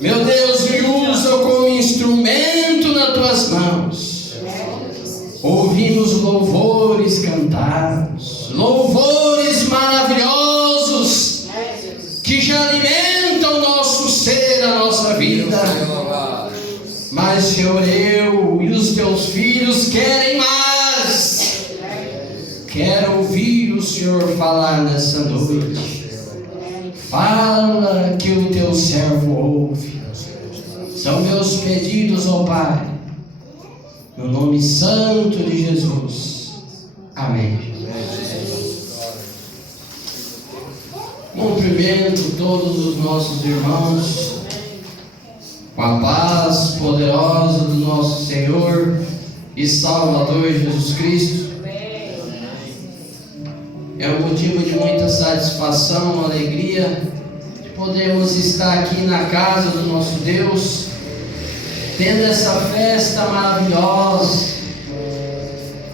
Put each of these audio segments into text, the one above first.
Meu Deus, me usa como instrumento nas tuas mãos. Ouvimos louvores cantados, louvores maravilhosos que já alimentam o nosso ser, a nossa vida. Mas, Senhor, eu e os teus filhos querem mais. Quero ouvir o Senhor falar nessa noite. Fala que o teu servo ouve. São meus pedidos, ó Pai, no nome santo de Jesus. Amém. Cumprimento todos os nossos irmãos com a paz poderosa do nosso Senhor e Salvador Jesus Cristo. É um motivo de muita satisfação, alegria, de podermos estar aqui na casa do nosso Deus, tendo essa festa maravilhosa,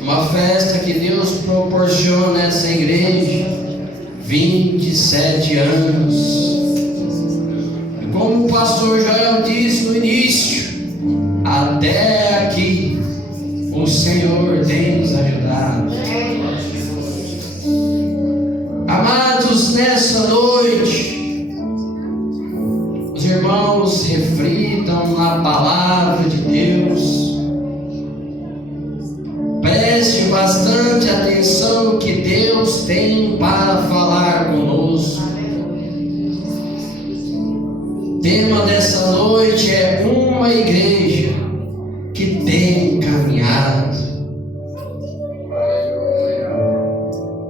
uma festa que Deus proporciona nessa igreja, 27 anos. E como o pastor Joel disse no início, até aqui o Senhor tem nos ajudado. Amados, nessa noite, os irmãos reflitam na palavra de Deus. Preste bastante atenção no que Deus tem para falar conosco. O tema dessa noite é uma igreja que tem caminhado.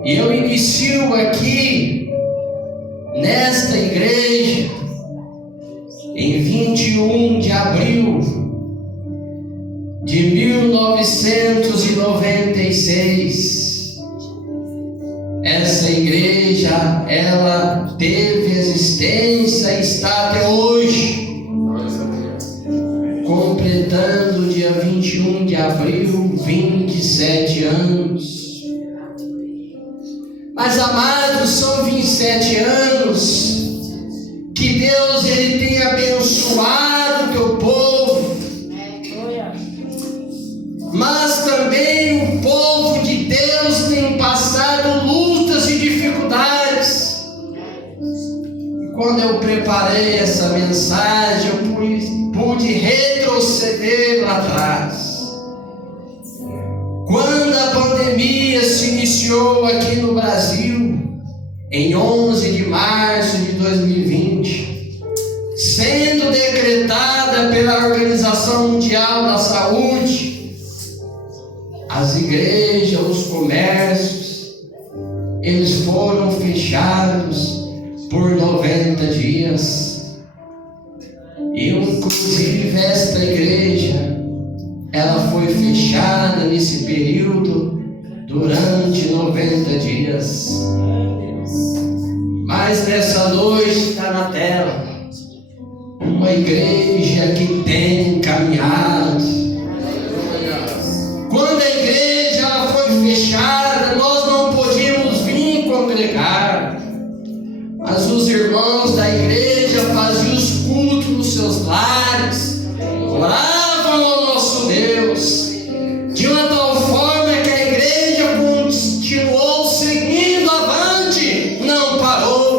E eu inicio aqui, nesta igreja, em 21 de abril de 1996. Essa igreja, ela teve existência e está até hoje, completando dia 21 de abril, 27 anos. Mas, amados, são 27 anos que Deus ele tem abençoado o teu povo. Mas também o povo de Deus tem passado lutas e dificuldades. E quando eu preparei essa mensagem, eu pude retroceder lá atrás. Quando a pandemia se iniciou aqui no Brasil, em 11 de março de 2020, sendo decretada pela Organização Mundial da Saúde, as igrejas, os comércios, eles foram fechados por 90 dias. E inclusive esta igreja, ela foi fechada nesse período durante 90 dias. Mas nessa noite está na tela uma igreja que tem caminhado. Quando a igreja ela foi fechada, nós não podíamos vir congregar, mas os irmãos da igreja faziam os cultos nos seus lares, oravam ao nosso Deus, de uma tal forma que a igreja continuou seguindo avante, não parou.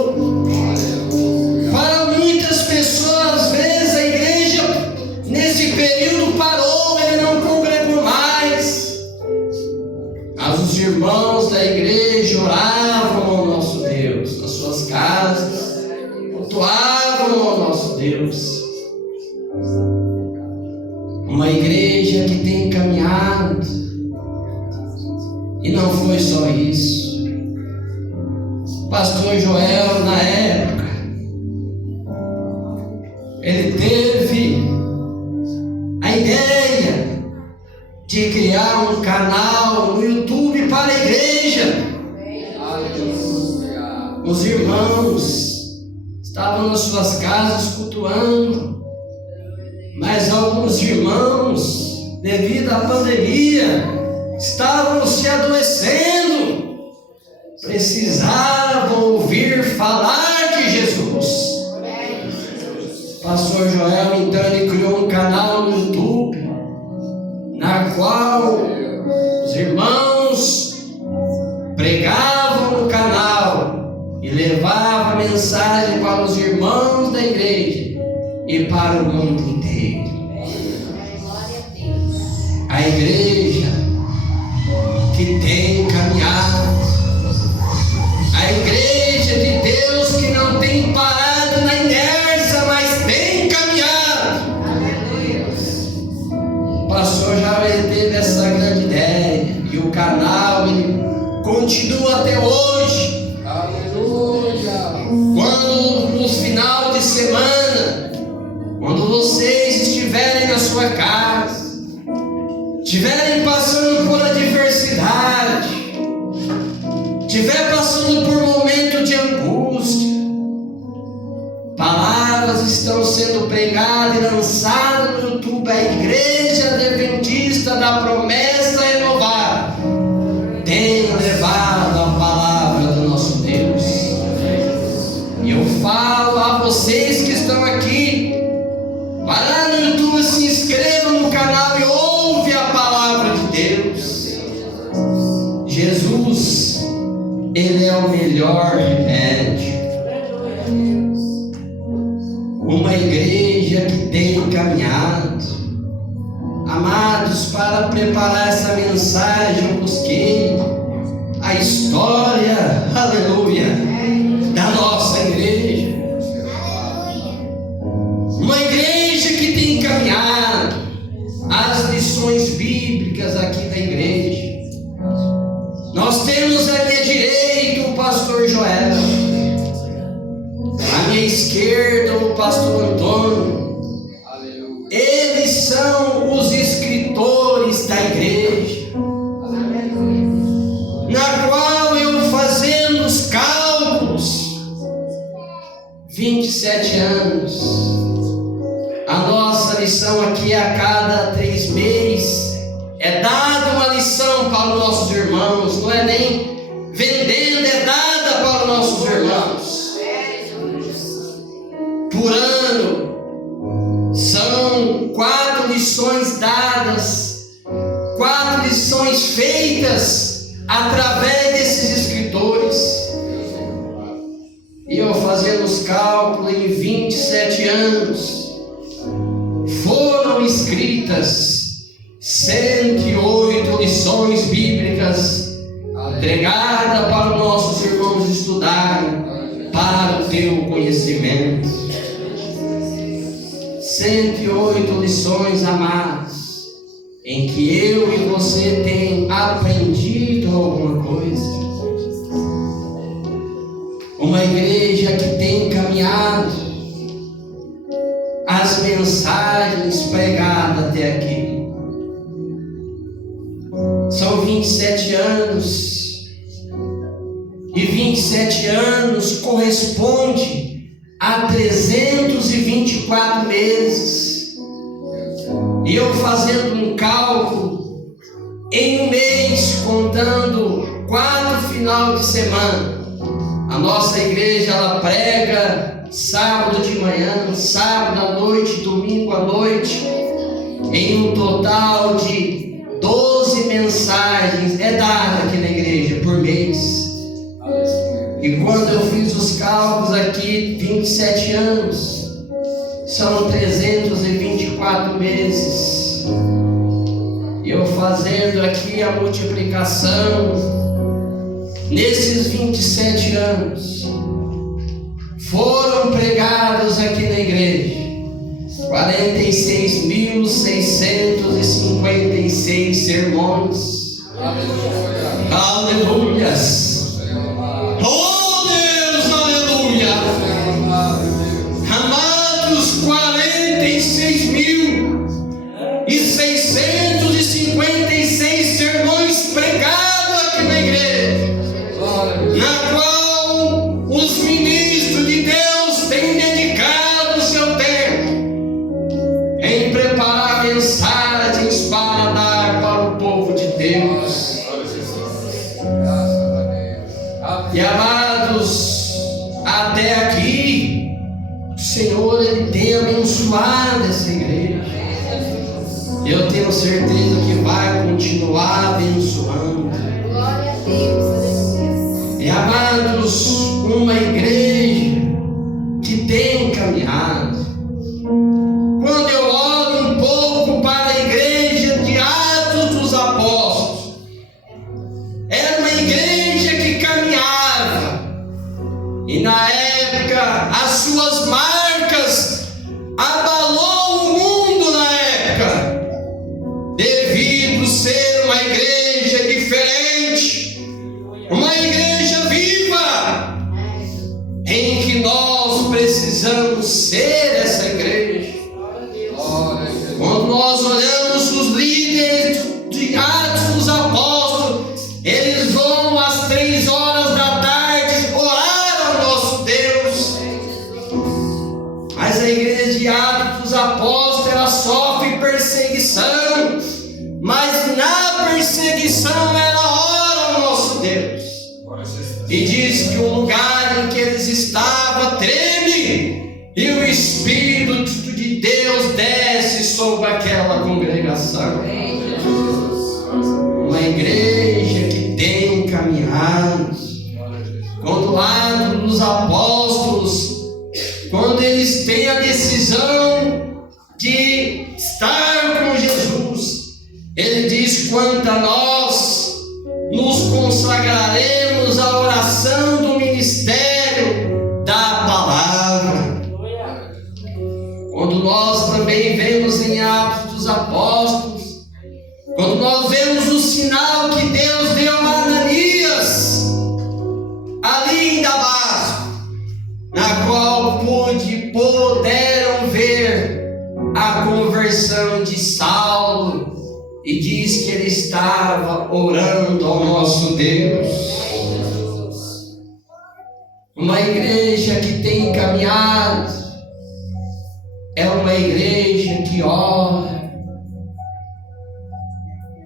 Para muitas pessoas, às vezes a igreja nesse período parou, ele não congregou mais. Mas os irmãos da igreja oravam ao nosso Deus, nas suas casas, cultuavam ao nosso Deus. Uma igreja que tem caminhado. E não foi só isso. Pastor Joel, na época, ele teve a ideia de criar um canal no YouTube para a igreja. Os irmãos estavam nas suas casas cultuando, mas alguns irmãos, devido à pandemia, estavam se adoecendo, precisavam ouvir falar de Jesus. Pastor Joel, então, ele criou um canal no YouTube, na qual os irmãos pregavam no canal e levavam a mensagem para os irmãos da igreja e para o mundo inteiro. A igreja que tem caminhado, a igreja de Deus que não tem parado na inércia, mas tem caminhado. O pastor já teve essa grande ideia e o canal ele continua até hoje. Aleluia. Quando no final de semana, quando vocês estiverem na sua casa, estiverem passando por adversidade, estiver passando por um momento de angústia, palavras estão sendo pregadas e lançadas no YouTube. A Igreja Adventista da Promessa Renovada tem levado a palavra do nosso Deus. E eu falo a vocês que estão aqui, vai lá no YouTube, se inscreva no canal e ouve a palavra de Deus. Jesus, Ele é o melhor remédio. Uma igreja que tem caminhado. Amados, para preparar essa mensagem, eu busquei a história, aleluia, da nossa igreja. Uma igreja que tem caminhado as lições bíblicas aqui da igreja. Nós temos à minha direita o pastor Joel, à minha esquerda o pastor Antônio. Eles são os escritores da igreja, na qual eu, fazendo os cálculos, 27 anos. A nossa lição aqui a cada 3 meses é dada uma lição para os nossos irmãos, não é nem vendendo, é dada para os nossos irmãos. Por ano são 4 lições dadas, 4 lições feitas através desses escritores. E eu fazendo os cálculos, em 27 anos foram escritas 108 lições bíblicas entregadas para os nossos irmãos estudarem para o teu conhecimento. 108 lições, amados, em que eu e você tem aprendido alguma coisa. Uma igreja que tem caminhado as mensagens pregadas até aqui. São 27 anos, e 27 anos corresponde a 324 meses. E eu fazendo um cálculo, em um mês, contando 4 final de semana, a nossa igreja ela prega sábado de manhã, sábado à noite, domingo à noite, em um total de 12 mensagens é dada aqui na igreja por mês. E quando eu fiz os cálculos aqui, 27 anos, são 324 meses. E eu fazendo aqui a multiplicação, nesses 27 anos, foram pregados aqui na igreja 46.656 sermões. Aleluias. Oh Deus, aleluia. Amados, 46.656 sermões pregados aqui na igreja, na qual os ministros de Deus têm dedicado o seu tempo em preparar mensagens para dar para o povo de Deus. E amados, até aqui o Senhor Ele tem abençoado tenho certeza que vai continuar abençoando. Glória a Deus, aleluia. E amados, uma igreja que tem caminhado. Quando eu olho um pouco para a igreja de Atos dos Apóstolos, era uma igreja que caminhava, e na época as suas marcas abalou o mundo na época, devido ser uma igreja diferente, uma igreja viva, em que nós precisamos ser essa igreja. Quando nós olhamos os líderes de Atos dos Apóstolos, eles vão às 3 horas da tarde orar ao nosso Deus. Mas a igreja de Atos dos Apóstolos, ela sofre perseguição, mas na perseguição ela ora ao nosso Deus. E diz que o lugar em que eles estavam treme, e o Espírito de Deus desce sobre aquela congregação. Uma igreja que tem caminhado. Quando lá nos apóstolos, quando eles têm a decisão de estar com Jesus, ele diz: quanto a nós, nos consagraremos à oração do ministério da palavra. Quando nós também vemos em Atos dos Apóstolos, quando nós vemos o sinal que Deus deu a Ananias, ali em Damasco, na qual puderam ver a conversão de Saulo, e diz que ele estava orando ao nosso Deus. Uma igreja que tem caminhado é uma igreja que ora.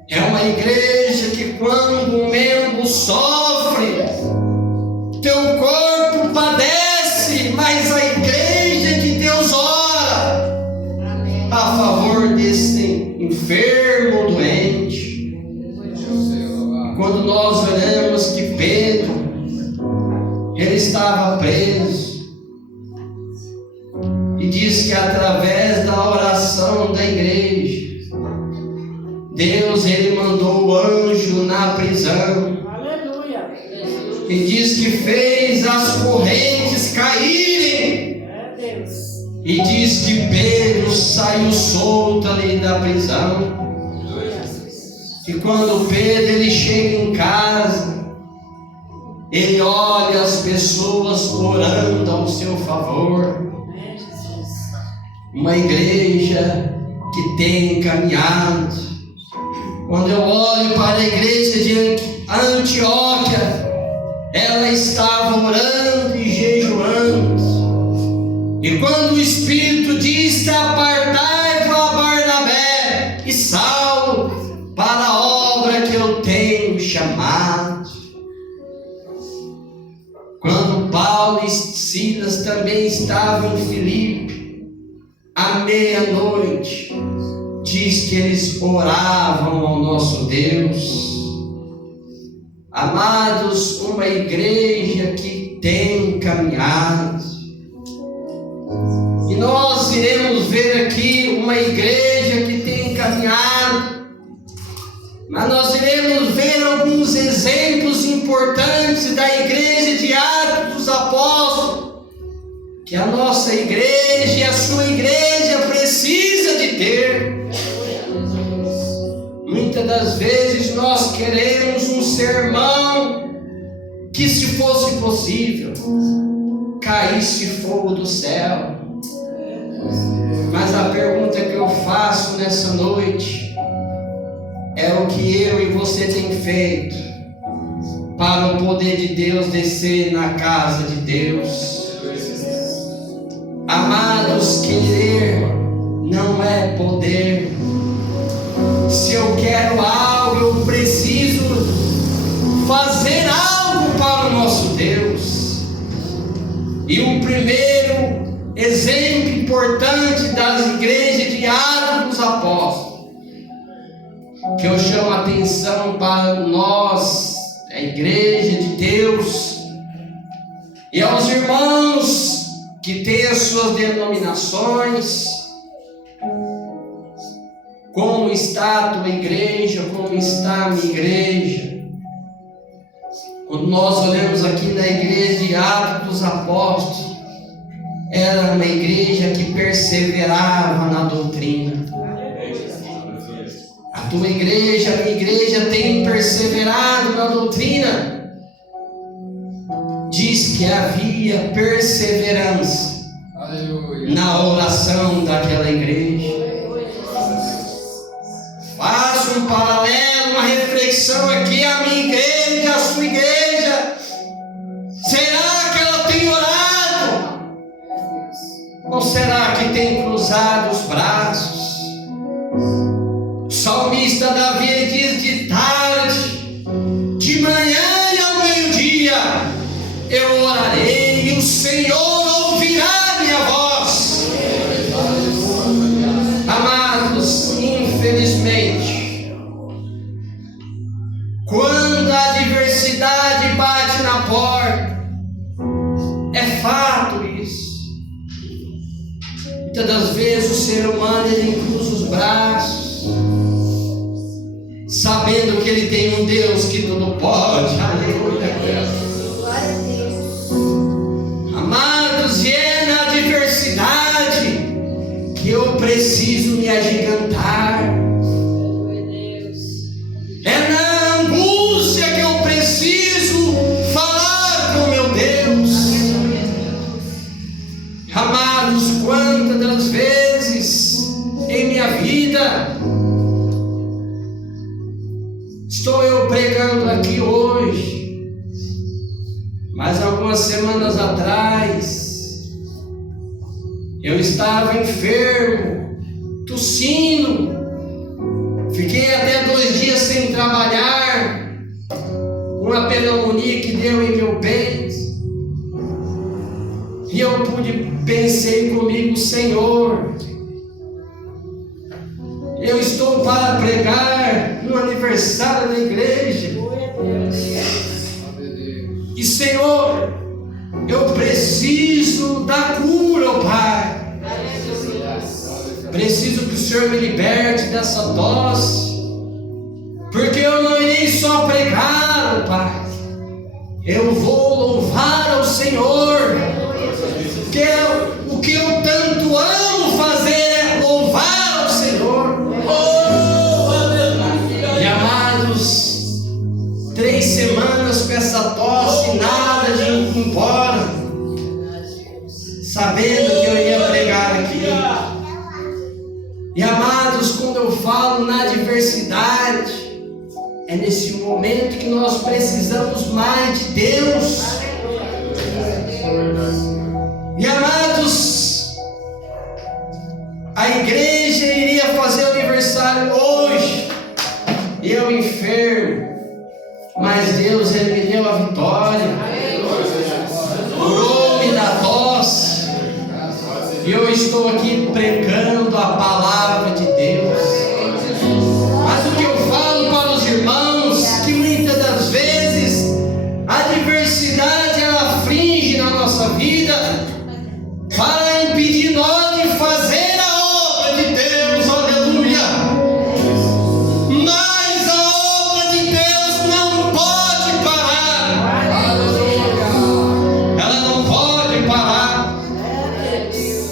É uma igreja que, quando um membro sofre, teu corpo padece, mas a igreja de Deus ora a favor desse enfermo ou doente. Quando nós olhamos que Pedro, ele estava preso, e diz que através da oração da igreja, Deus, ele mandou o anjo na prisão. Aleluia. E diz que fez as correntes caírem. É Deus. E diz que Pedro saiu solto ali da prisão. E quando Pedro ele chega em casa, ele olha as pessoas orando ao seu favor. Uma igreja que tem caminhado. Quando eu olho para a igreja de Antioquia, ela estava orando e jejuando. E quando o Espírito disse: apartai-vos a Barnabé e Saulo para a obra que eu tenho chamado. Quando Paulo e Silas também estavam em Filipe, à meia-noite, diz que eles oravam ao nosso Deus. Amados, uma igreja que tem caminhado. E nós iremos ver aqui uma igreja que tem caminhado, mas nós iremos ver alguns exemplos importantes da igreja de Atos dos Apóstolos, que a nossa igreja e a sua igreja precisa de ter. Muitas das vezes nós queremos um sermão que, se fosse possível, caísse fogo do céu. Mas a pergunta que eu faço nessa noite é o que eu e você tem feito para o poder de Deus descer na casa de Deus. Amados, querer não é poder. Se eu quero algo, eu preciso fazer algo para o nosso Deus. E o primeiro exemplo importante das igrejas de Atos dos Apóstolos que eu chamo a atenção para nós, a igreja de Deus, e aos irmãos que têm as suas denominações. Como está a tua igreja? Como está a minha igreja? Quando nós olhamos aqui na igreja de Atos dos Apóstolos, era uma igreja que perseverava na doutrina. A tua igreja, a minha igreja tem perseverado na doutrina. Diz que havia perseverança na oração daquela igreja. Faço um paralelo, uma reflexão aqui. A minha igreja, a sua igreja, será que ela tem orado? Ou será que tem cruzado os braços? O salmista Davi diz: de tarde, de manhã e ao meio-dia eu orarei, e o Senhor ouvirá minha voz. Amados, infelizmente, quando a adversidade bate na porta, é fato isso. Muitas das vezes o ser humano ele cruza os braços, sabendo que ele tem um Deus que tudo pode. Aleluia. Amados, e é na adversidade que eu preciso me agigantar. É na angústia que eu preciso falar com meu Deus. Amados, quantas das vezes em minha vida estou eu pregando aqui hoje, mas algumas semanas atrás eu estava enfermo, tossindo, fiquei até 2 dias sem trabalhar, com a pneumonia que deu em meu peito, e eu pensei comigo: Senhor, eu estou para pregar no aniversário da igreja, e Senhor, eu preciso da cura, ó Pai. Preciso que o Senhor me liberte dessa tosse, porque eu não irei só pregar, ó Pai, eu vou louvar ao Senhor, porque o que eu tanto amo fazer é louvar ao Senhor. Oh, aleluia. E amados, 3 semanas com essa tosse, nada de ir embora, sabendo que eu ia pregar aqui. E amados, quando eu falo na adversidade, é nesse momento que nós precisamos mais de Deus. E amados, a igreja iria fazer o aniversário hoje, eu enfermo, mas Deus ele me deu a vitória, curou-me da tosse, e eu estou aqui pregando a palavra de Deus. Mas o que eu falo para os irmãos, que muitas das vezes a adversidade ela aflige na nossa vida para impedir nós de fazer a obra de Deus, aleluia. Mas a obra de Deus não pode parar, ela não pode parar.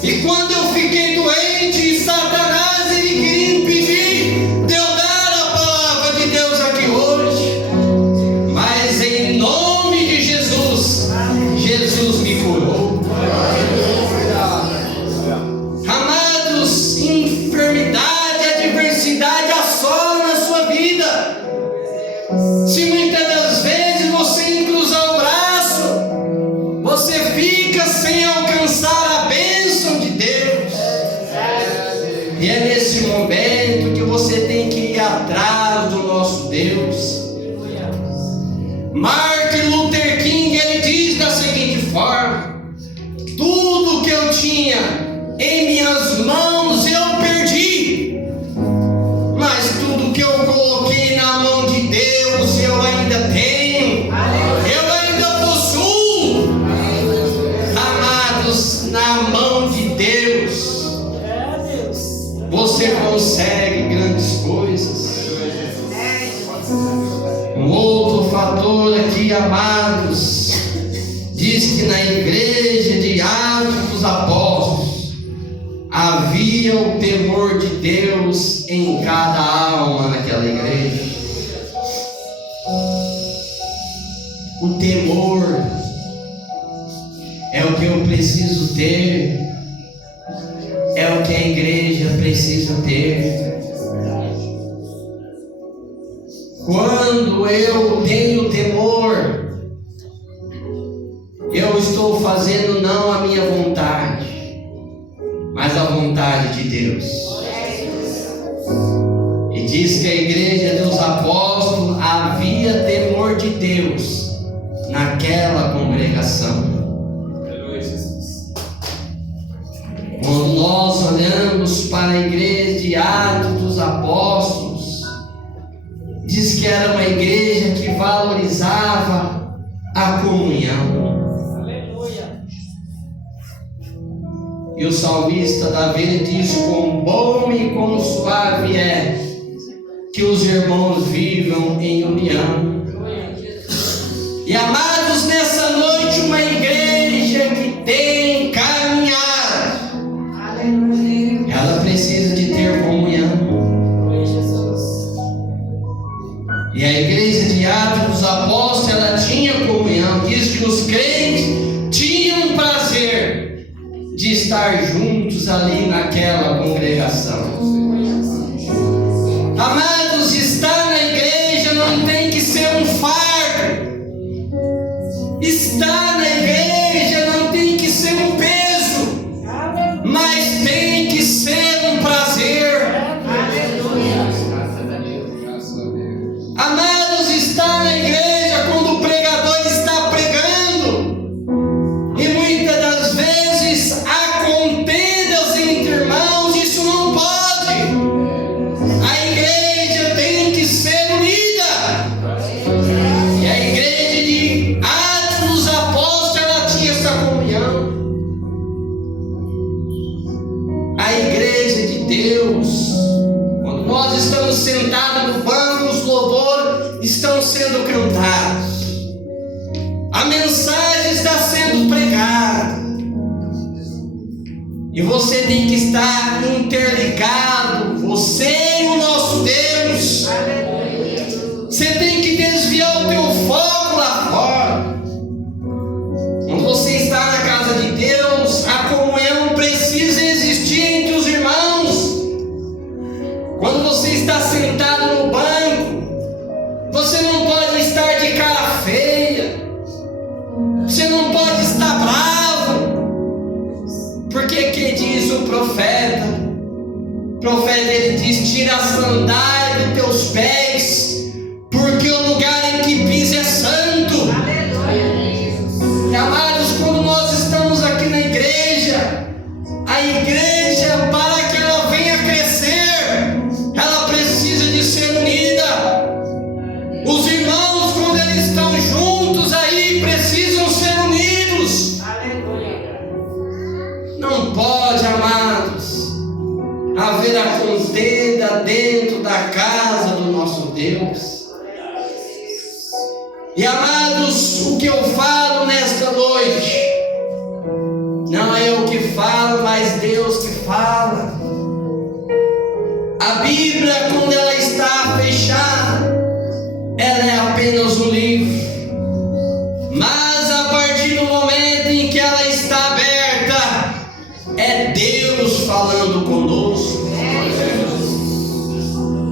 E quando eu fiquei doente, Satanás ele queria impedir de eu dar a palavra de Deus aqui hoje, mas em nome de Jesus, Jesus me curou. Amados, enfermidade, adversidade assola na sua vida. Se muitas das vezes você encruzar o braço, você fica sem alcançar a bênção de Deus. E é nesse momento que você tem que ir atrás do nosso Deus. Martin Luther King ele diz da seguinte forma: tudo que eu tinha em minhas mãos eu perdi, mas tudo que eu coloquei você consegue grandes coisas. Um outro fator aqui, amados, diz que na igreja de Atos dos Apóstolos havia o temor de Deus em cada alma naquela igreja. O temor é o que eu preciso ter, é o que a igreja precisa ter. Quando eu tenho temor, eu estou fazendo não a minha vontade, mas a vontade de Deus. E diz que a igreja dos apóstolos havia temor de Deus naquela congregação. Quando nós olhamos para a igreja de Atos dos Apóstolos, diz que era uma igreja que valorizava a comunhão. Aleluia. E o salmista Davi diz: quão bom e quão suave é que os irmãos vivam em união. E amados, nessa noite, uma igreja que tem caminhado, ela precisa de ter comunhão. E a igreja de Atos dos Apóstolos, ela tinha comunhão. Diz que os crentes tinham prazer de estar juntos ali naquela congregação. Amados, estar na igreja não tem que ser um fardo. Estar na igreja não tem que ser um peso, mas tem que ser um prazer. Amados, estar na igreja quando o pregador está pregando, e muitas das vezes há contendas entre irmãos, isso não pode. A igreja tem que ser unida. E a igreja de Atos dos Apóstolos, ela tinha essa comunhão. A igreja de Deus, quando nós estamos sentados no banco, os louvores estão sendo cantados, a mensagem está sendo pregada, e você tem que estar interligado, você e o nosso Deus. Você tem que desviar o teu foco lá fora. Quando você está na casa de Deus, a comunhão precisa existir entre os irmãos. Quando você está sentado no banco, você não pode estar de cara feia, você não pode estar bravo, porque que diz o profeta? O profeta, ele diz: tira a sandália dos teus pés, porque o lugar em que pisa é santo. E amados, quando nós estamos aqui na igreja, a igreja, para que ela venha crescer, ela precisa de ser unida. Os irmãos, quando eles estão juntos aí, precisam ser unidos. Não pode, amados, haver a contenda dentro da casa do nosso Deus. E amados, o que eu falo nesta noite, não é eu que falo, mas Deus que fala. A Bíblia, quando ela está fechada, ela é apenas um livro. Mas a partir do momento em que ela está aberta, é Deus falando conosco.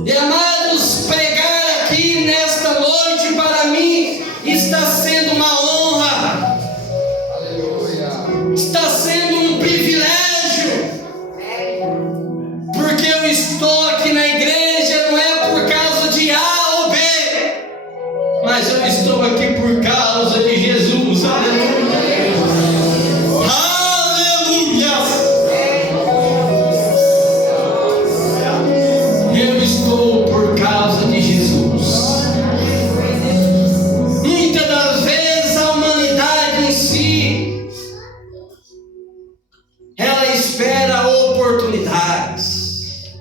E amados, pregar aqui nesta noite para mim está sendo uma honra. Está sendo um privilégio. Porque eu estou aqui na igreja não é por causa de A ou B, mas eu estou aqui por causa de Jesus. Aleluia. Aleluia. Eu estou por causa de Jesus. Muitas das vezes a humanidade em si, ela espera oportunidades.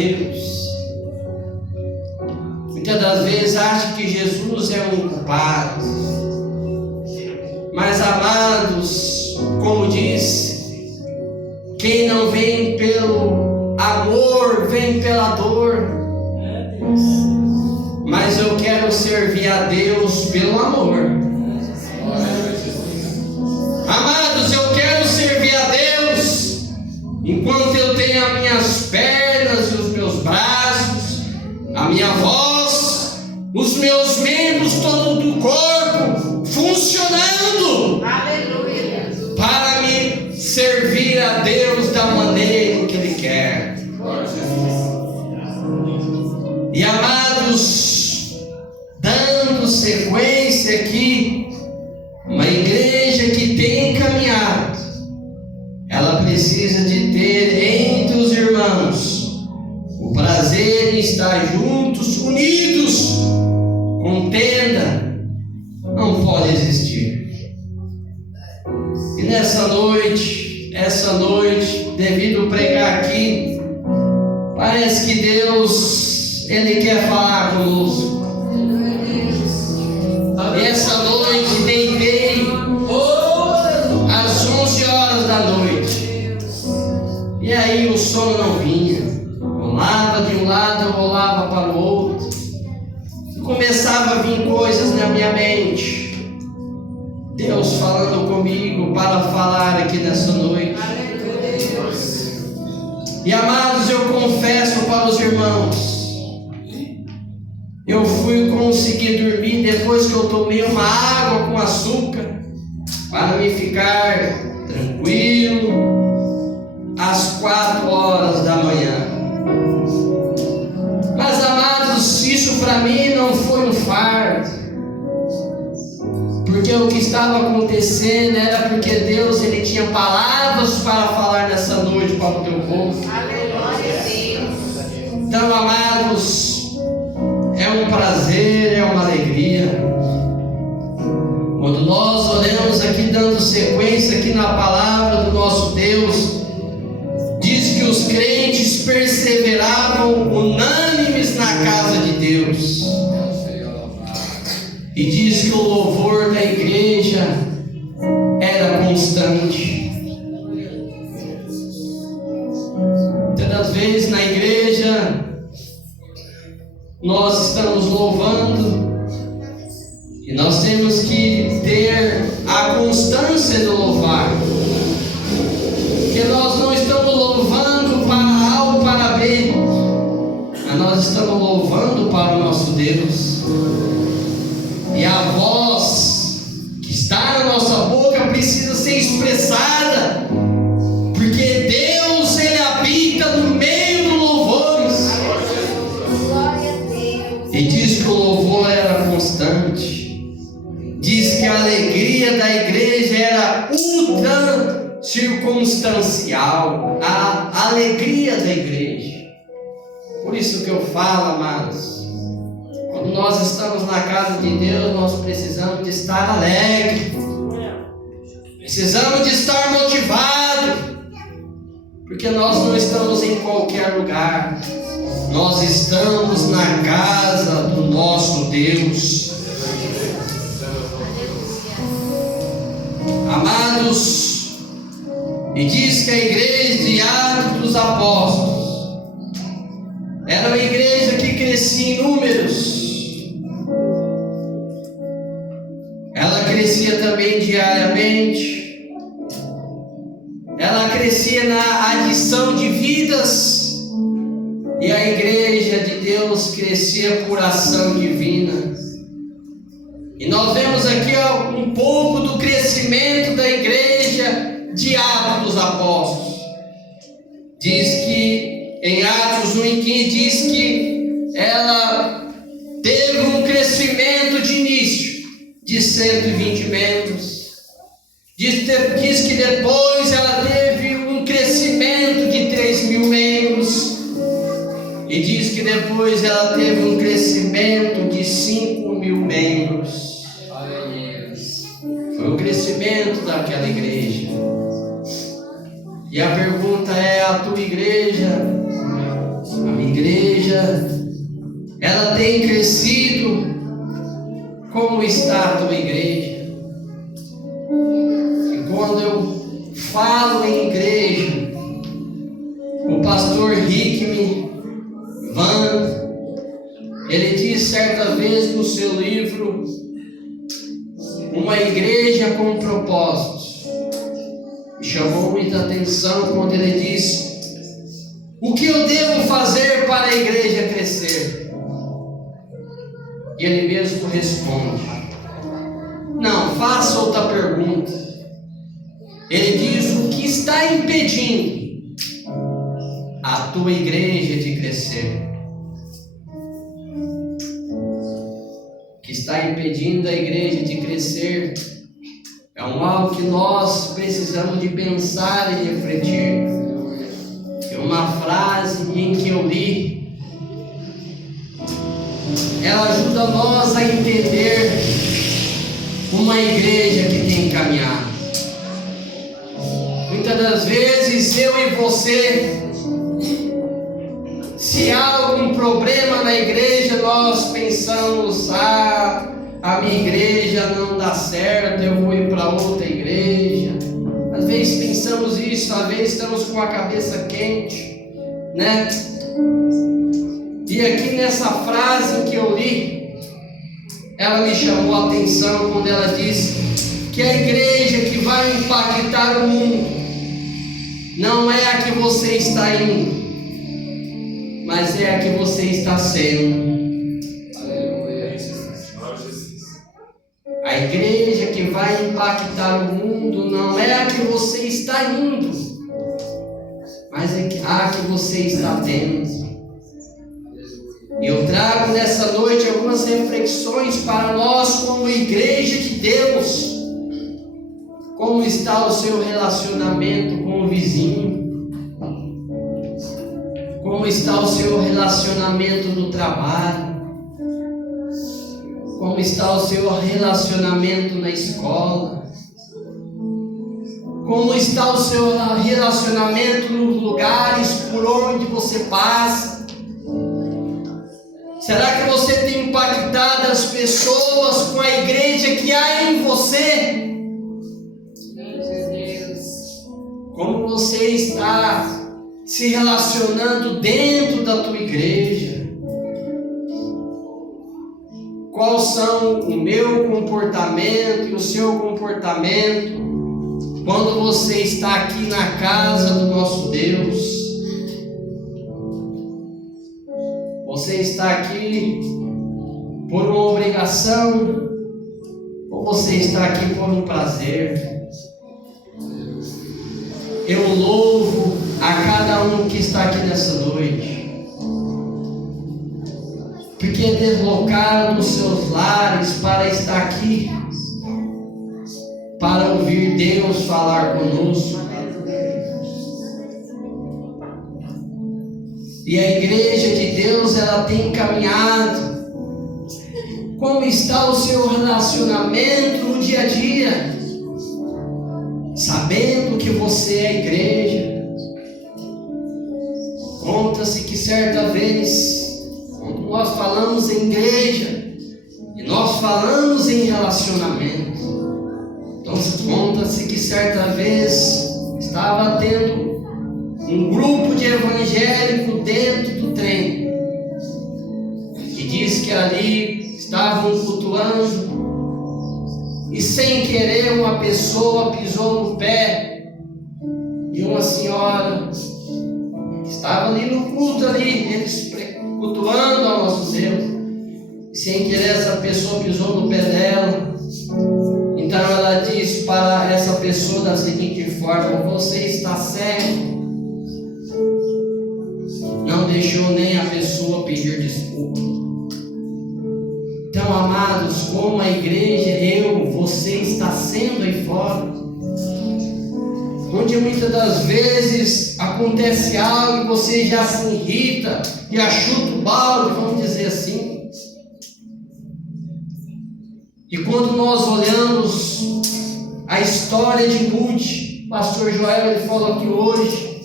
Deus. Muitas das vezes acha que Jesus é um culpado. Mas, amados, como diz, quem não vem pelo amor, vem pela dor. Mas eu quero servir a Deus pelo amor. Amados, eu quero servir a Deus enquanto eu tenho as minhas pernas e os meus braços, a minha voz, os meus membros, todo do corpo funcionando. Aleluia. Para me servir a Deus da maneira que Ele quer. E, amados, dando sequência aqui, uma igreja que tem caminhado, ela precisa de ter entre os irmãos o prazer em estar juntos, unidos. Contenda não pode existir. E nessa noite, essa noite, devido pregar aqui, parece que Deus, Ele quer falar conosco. E essa noite deitei às 11 horas da noite. E aí o sono não vinha. Rolava de um lado, eu rolava para o outro. E começava a vir coisas na minha mente. Deus falando comigo para falar aqui nessa noite. E, amados, eu confesso para os irmãos, eu fui conseguir dormir depois que eu tomei uma água com açúcar, para me ficar tranquilo, às 4 horas da manhã. Mas, amados, isso para mim não foi um fardo, porque o que estava acontecendo era porque Deus, Ele tinha palavras para falar nessa noite para o teu povo. Aleluia, Deus. Então, amados, é um prazer, é uma alegria. Quando nós oramos aqui, dando sequência aqui na palavra do nosso Deus, diz que os crentes perseveravam unânimes na casa de Deus. E diz que o louvor da igreja era constante. Muitas vezes na igreja nós estamos louvando e nós temos que ter a constância do louvar, porque nós não estamos louvando para A ou para B, mas nós estamos louvando para o nosso Deus. E a voz que está na nossa boca precisa ser expressada, porque Deus, Ele habita no meio dos louvores. Glória a Deus. E diz que o louvor era constante. Diz que a alegria da igreja era ultra circunstancial. A alegria da igreja. Por isso que eu falo, amados, quando nós estamos na casa de Deus, nós precisamos de estar alegre. Precisamos de estar motivados. Porque nós não estamos em qualquer lugar. Nós estamos na casa do nosso Deus. Amados, e diz que a igreja de Atos dos Apóstolos era uma igreja que crescia em números. Ela crescia também diariamente. Ela crescia na adição de vidas. E a igreja de Deus crescia por ação divina. E nós vemos aqui um pouco do crescimento da igreja de Atos dos Apóstolos. Diz que em Atos 1:15 diz que ela teve um crescimento de início de 120 membros. Diz que depois ela teve um crescimento de 3.000 membros. E diz que depois ela teve um crescimento de 5.000 membros. Foi o crescimento daquela igreja. E a pergunta é: a tua igreja A minha igreja, ela tem crescido. Como está a tua igreja? E quando eu falo em igreja, o pastor Rickman Van, ele diz certa vez no seu livro, Uma Igreja com Propósitos. Me chamou muita atenção quando ele disse: o que eu devo fazer para a igreja crescer? E ele mesmo responde: não, faça outra pergunta. Ele diz: o que está impedindo a tua igreja de crescer? O que está impedindo a igreja de crescer é algo que nós precisamos de pensar e refletir. Tem uma frase em que eu li, ela ajuda nós a entender uma igreja que tem caminhado. Muitas das vezes eu e você, se há algum problema na igreja, nós pensamos: a minha igreja não dá certo, eu vou ir para outra igreja. Às vezes pensamos isso, às vezes estamos com a cabeça quente, né? E aqui nessa frase que eu li, ela me chamou a atenção quando ela disse que a igreja que vai impactar o mundo não é a que você está indo, mas é a que você está sendo. A igreja que vai impactar o mundo não é a que você está indo, mas é a que você está tendo. E eu trago nessa noite algumas reflexões para nós como igreja de Deus. Como está o seu relacionamento com o vizinho? Como está o seu relacionamento no trabalho? Como está o seu relacionamento na escola? Como está o seu relacionamento nos lugares por onde você passa? Será que você tem impactado as pessoas com a igreja que há em você? Como você está se relacionando dentro da tua igreja? Quais são o meu comportamento e o seu comportamento quando você está aqui na casa do nosso Deus? Você está aqui por uma obrigação ou você está aqui por um prazer? Eu louvo a cada um que está aqui nessa noite, porque deslocaram dos seus lares para estar aqui, para ouvir Deus falar conosco. E a igreja de Deus, ela tem caminhado. Como está o seu relacionamento no dia a dia? Sabendo que você é a igreja. Conta-se que certa vez, quando nós falamos em igreja, e nós falamos em relacionamento, então conta-se que certa vez estava tendo um grupo de evangélico dentro do trem, que diz que ali estavam cultuando, e sem querer uma pessoa pisou no pé de uma senhora que estava ali no culto, ali, eles cultuando ao nosso Deus, e sem querer essa pessoa pisou no pé dela. Então ela diz para essa pessoa da seguinte forma: você está cego. Não deixou nem a pessoa pedir desculpa. Então, amados, como a igreja, você está sendo aí fora, onde muitas das vezes acontece algo e você já se irrita e achuta o balde, vamos dizer assim. E quando nós olhamos a história de Ruth, pastor Joel, ele falou aqui hoje,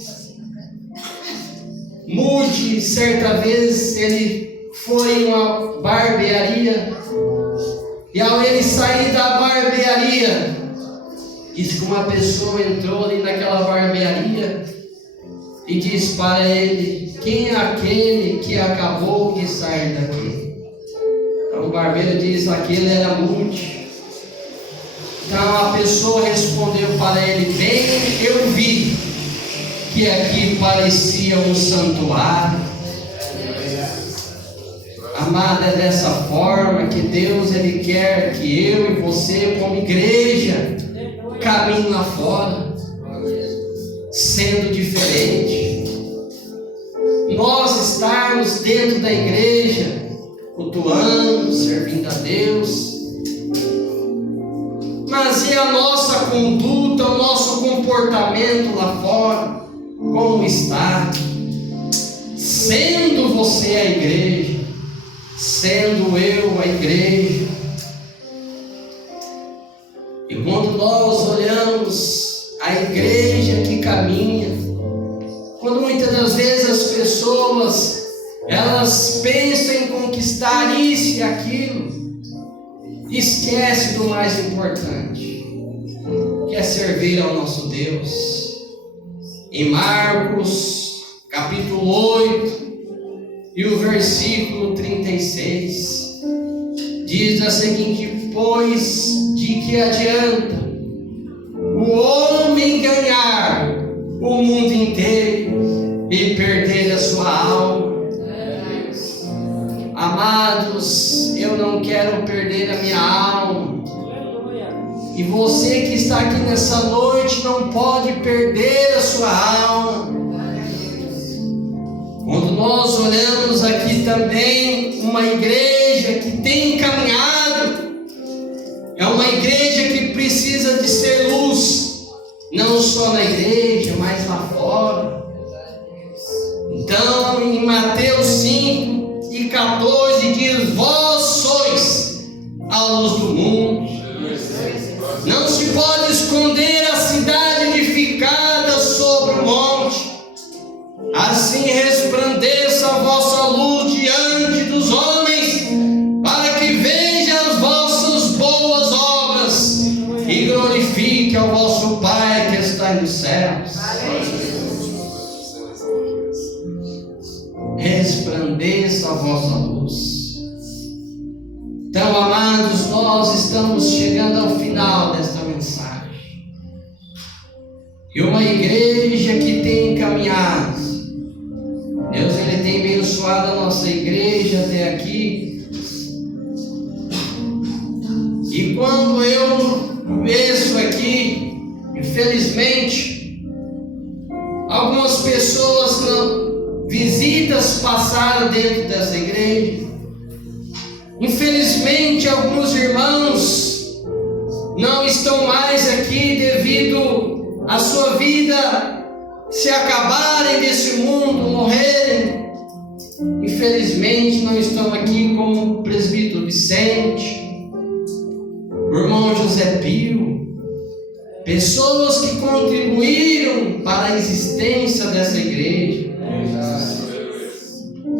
Mude, certa vez, ele foi em uma barbearia, e ao ele sair da barbearia, diz que uma pessoa entrou ali naquela barbearia e disse para ele: quem é aquele que acabou de sair daqui? Então o barbeiro diz: aquele era Mude. Então a pessoa respondeu para ele: bem, eu vi que aqui parecia um santuário. Amada, é dessa forma que Deus ele quer que eu e você, como igreja, caminhe lá fora, sendo diferente. Nós estarmos dentro da igreja, cultuando, servindo a Deus, mas e a nossa conduta, o nosso comportamento lá fora, como está? Sendo você a igreja, sendo eu a igreja. E quando nós olhamos a igreja que caminha, quando muitas das vezes as pessoas elas pensam em conquistar isso e aquilo, esquece do mais importante, que é servir ao nosso Deus. Em Marcos capítulo 8 e o versículo 36 diz da seguinte: pois de que adianta o homem ganhar o mundo inteiro e perder a sua alma? Amados, eu não quero perder a minha alma. E você que está aqui nessa noite não pode perder a sua alma. Quando nós olhamos aqui também uma igreja que tem caminhado, é uma igreja que precisa de ser luz, não só na igreja, mas lá fora. Então, em Mateus 5 e 14 diz: vós sois a luz do mundo. Não se pode esconder a cidade edificada sobre o monte. Assim resplandeça a vossa luz diante dos homens, para que vejam as vossas boas obras e glorifique ao vosso Pai que está nos céus. Resplandeça a vossa luz. Então, amados, nós estamos chegando ao final desta mensagem. E uma igreja que tem caminhado, Deus ele tem abençoado a nossa igreja até aqui. E quando eu vejo aqui, infelizmente, algumas pessoas não, visitas passaram dentro dessa igreja. Infelizmente, alguns irmãos não estão mais aqui devido à sua vida se acabarem desse mundo, morrerem. Infelizmente, não estão aqui como o presbítero Vicente, o irmão José Pio, pessoas que contribuíram para a existência dessa igreja.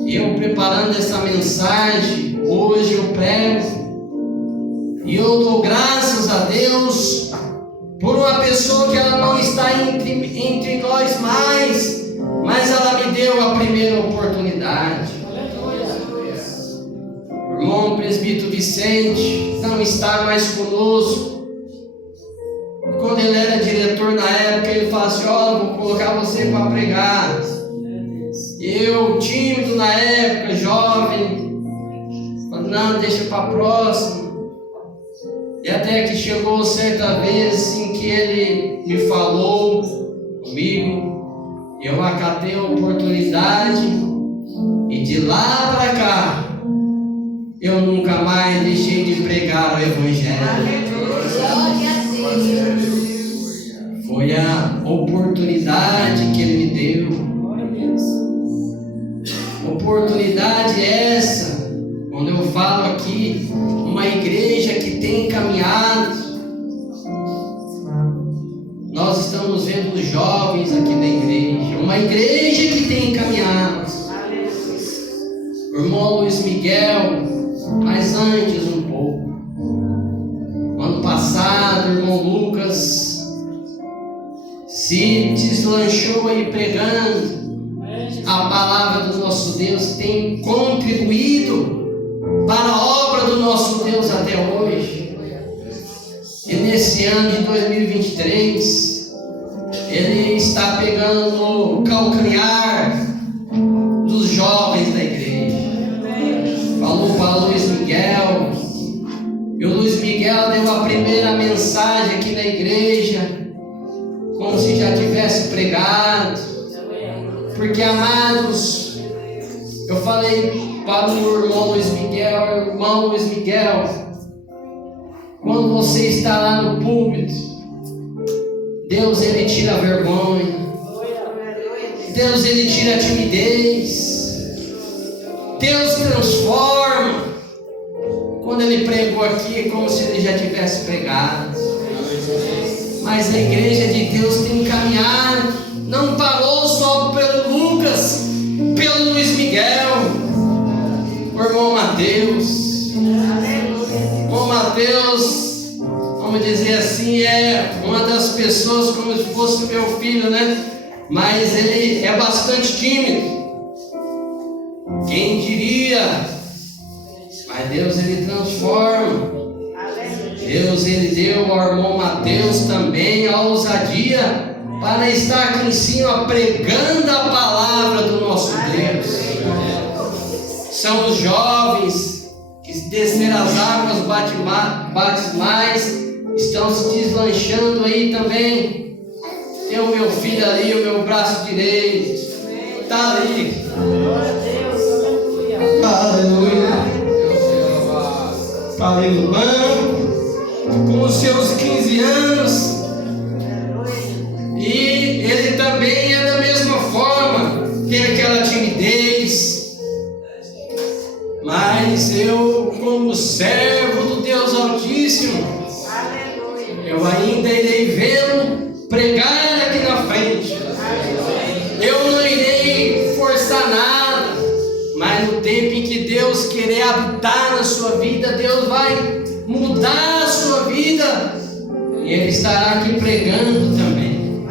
Eu preparando essa mensagem, hoje eu prego e eu dou graças a Deus por uma pessoa que ela não está entre nós mais, mas ela me deu a primeira oportunidade. O irmão presbítero Vicente não está mais conosco. Quando ele era diretor na época, ele falou assim: ó, vou colocar você para pregar. Eu, tímido na época, jovem, falei: não, deixa para a próxima. E até que chegou certa vez assim que ele me falou comigo, eu acatei a oportunidade e de lá para cá eu nunca mais deixei de pregar o Evangelho. Foi a oportunidade que ele me deu. Oportunidade essa, quando eu falo aqui, uma igreja que tem caminhado. Nós estamos vendo os jovens aqui da igreja, uma igreja que tem caminhado. o irmão Luiz Miguel, mas antes um pouco. Ano passado, o irmão Lucas se deslanchou aí pregando a palavra do nosso Deus, tem contribuído para a obra do nosso Deus até hoje. E nesse ano de 2023, ele está pegando o calcanhar dos jovens da igreja. Falou para o Luiz Miguel, e o Luiz Miguel deu a primeira mensagem aqui na igreja, como se já tivesse pregado. Porque, amados, eu falei para o irmão Luiz Miguel, quando você está lá no púlpito, Deus, ele tira a vergonha, Deus, ele tira a timidez, Deus transforma. Quando ele pregou aqui, é como se ele já tivesse pregado. Mas a igreja de Deus tem caminhado, não parou só pelo Lucas, pelo Luiz Miguel, o irmão Mateus. O irmão Mateus, vamos dizer assim, é uma das pessoas como se fosse meu filho, né? Mas ele é bastante tímido. Quem diria? Mas Deus, ele transforma. Deus, ele deu ao irmão Mateus também a ousadia para estar aqui em cima pregando a palavra do nosso Deus. São os jovens que desceram as águas batismais, estão se deslanchando aí também. Tem o meu filho ali, o meu braço direito, está ali. Aleluia. Está ali no banco, com os seus 15 anos. E ele também é da mesma forma, tem aquela timidez. Mas eu, como servo do Deus Altíssimo, eu ainda irei vê-lo pregar aqui na frente. Eu não irei forçar nada, mas no tempo em que Deus querer habitar na sua vida, Deus vai mudar a sua vida e Ele estará aqui pregando também.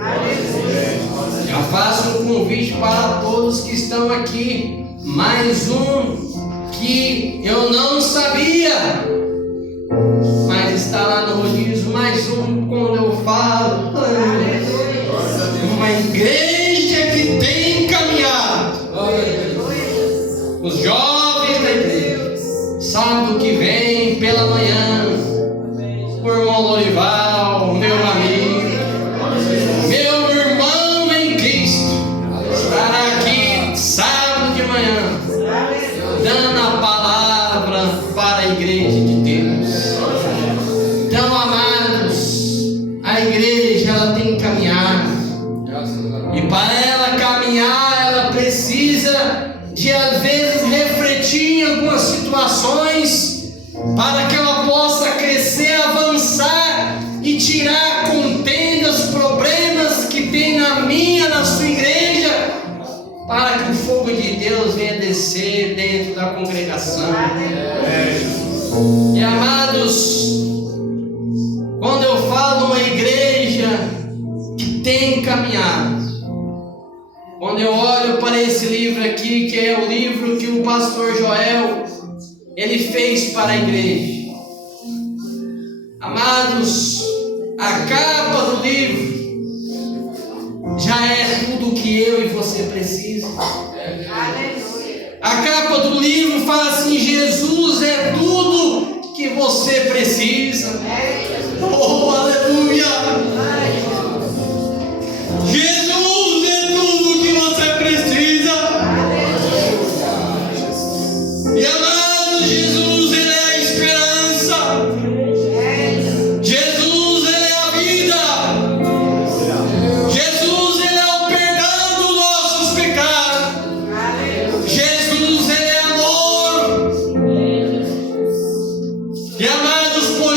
Já faço um convite para todos que estão aqui, mais um que eu não sabia, mas está lá no rodízio, mais um, quando eu falo, uma igreja que tem caminhado. Os jovens da igreja, sábado que vem pela manhã, o irmão Lorival, meu amigo, meu irmão em Cristo, estará aqui sábado de manhã, dando a palavra para a igreja de Deus. Então, amados, a igreja ela tem que caminhar, e para ela caminhar, ela precisa de às vezes refletir em algumas situações, para que ela possa crescer, avançar e tirar contendas, problemas que tem na minha, na sua igreja, para que o fogo de Deus venha descer dentro da congregação. E amados, quando eu falo uma igreja que tem caminhado, quando eu olho para esse livro aqui, que é o livro que o pastor Joel, ele fez para a igreja. Amados, a capa do livro já é tudo que eu e você precisa. A capa do livro fala assim: Jesus é tudo que você precisa. Oh, aleluia! Jesus é tudo que você precisa. E amado, Jesus, Ele é a esperança. Jesus, Ele é a vida. Jesus, Ele é o perdão dos nossos pecados. Jesus, Ele é amor. E amados, por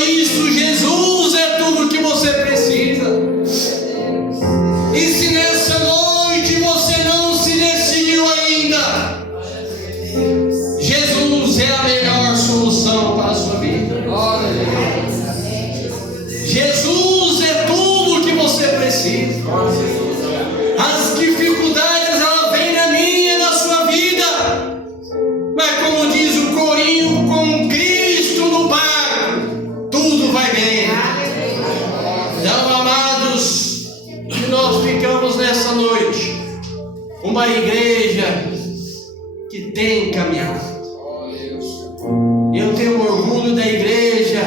As dificuldades, elas vêm na minha e na sua vida. Mas como diz o corinho, com Cristo no barco, tudo vai bem. Então, amados, que nós ficamos nessa noite uma igreja que tem caminhado. Eu tenho orgulho da igreja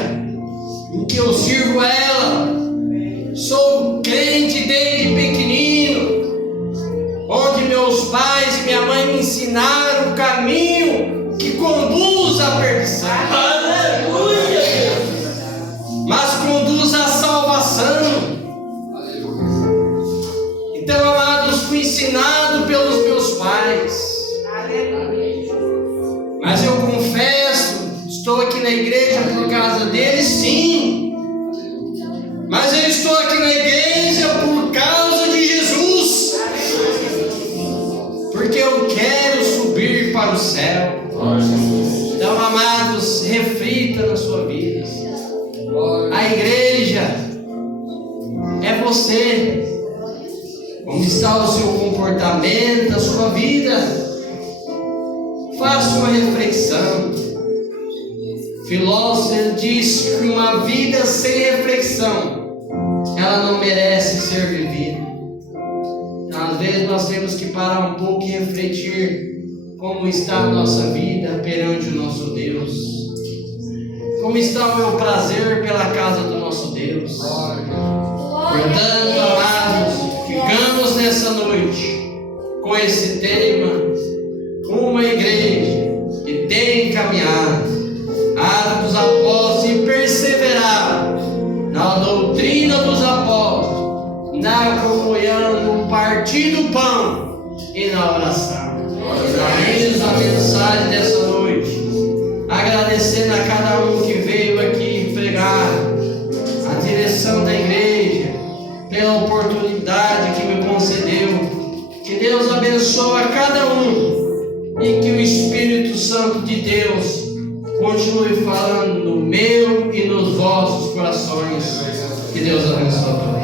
em que eu sirvo ela. Sou crente desde pequenino, onde meus pais e minha mãe me ensinaram o caminho que conduz à perdição. Aleluia! Mas conduz à salvação. Então, amados, fui ensinado pelos meus pais. Mas eu confesso, estou aqui na igreja por causa deles, sim. Mas eu estou aqui na igreja por causa de Jesus. Porque eu quero subir para o céu. Então, amados, reflita na sua vida. A igreja é você. Como está o seu comportamento, a sua vida? Faça uma reflexão. Filósofo diz que uma vida sem reflexão, ela não merece ser vivida. Então, às vezes nós temos que parar um pouco e refletir como está a nossa vida perante o nosso Deus. Como está o meu prazer pela casa do nosso Deus. Portanto, amados, ficamos nessa noite com esse tema, uma igreja que tem caminhado, Atos dos Apóstolos, e perseverar na doutrina dos apóstolos, na comunhão, no partir do pão e na oração. Finalizo a mensagem dessa noite, agradecendo a cada um que veio aqui pregar, a direção da igreja, pela oportunidade que me concedeu. Que Deus abençoe a cada um e que o Espírito Santo de Deus continue falando no meu e nos vossos corações. Que Deus abençoe.